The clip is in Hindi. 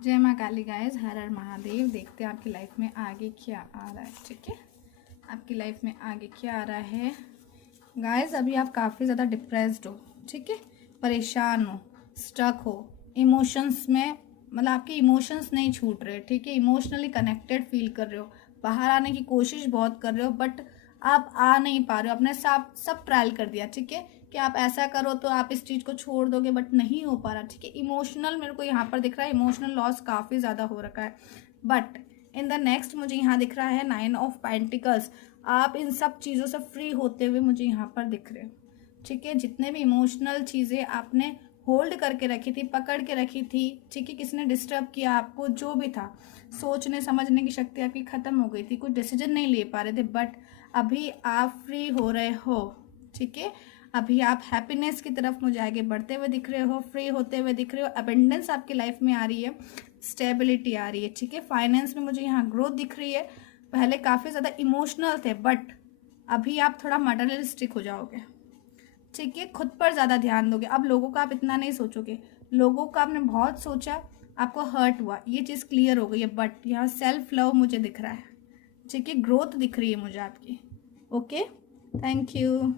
जय माँ काली गाइस, हर हर महादेव। देखते हैं आपकी लाइफ में आगे क्या आ रहा है। ठीक है, आपकी लाइफ में आगे क्या आ रहा है गाइस। अभी आप काफ़ी ज़्यादा डिप्रेस्ड हो, ठीक है, परेशान हो, स्टक हो इमोशंस में, मतलब आपके इमोशंस नहीं छूट रहे, ठीक है, इमोशनली कनेक्टेड फील कर रहे हो, बाहर आने की कोशिश बहुत कर रहे हो बट आप आ नहीं पा रहे हो। अपने साथ सब ट्रायल कर दिया, ठीक है, कि आप ऐसा करो तो आप इस चीज़ को छोड़ दोगे बट नहीं हो पा रहा, ठीक है। इमोशनल मेरे को यहाँ पर दिख रहा है, इमोशनल लॉस काफ़ी ज़्यादा हो रखा है बट इन द नेक्स्ट मुझे यहाँ दिख रहा है 9 ऑफ पेंटिकल्स। आप इन सब चीज़ों से फ्री होते हुए मुझे यहाँ पर दिख रहे हो, ठीक है। जितने भी इमोशनल चीज़ें आपने होल्ड करके रखी थी, पकड़ के रखी थी, ठीक है, किसी ने डिस्टर्ब किया आपको, जो भी था, सोचने समझने की शक्ति आपकी ख़त्म हो गई थी, कुछ डिसीजन नहीं ले पा रहे थे बट अभी आप फ्री हो रहे हो, ठीक है। अभी आप हैप्पीनेस की तरफ मुझे आगे बढ़ते हुए दिख रहे हो, फ्री होते हुए दिख रहे हो, अबेंडेंस आपकी लाइफ में आ रही है, स्टेबिलिटी आ रही है, ठीक है। फाइनेंस में मुझे यहाँ ग्रोथ दिख रही है। पहले काफ़ी ज़्यादा इमोशनल थे बट अभी आप थोड़ा मटेरियलिस्टिक हो जाओगे, ठीक है। खुद पर ज़्यादा ध्यान दोगे, अब लोगों का आप इतना नहीं सोचोगे। लोगों का आपने बहुत सोचा, आपको हर्ट हुआ, ये चीज़ क्लियर हो गई है बट यहाँ सेल्फ लव मुझे दिख रहा है, ठीक है, ग्रोथ दिख रही है मुझे आपकी। Okay, thank you.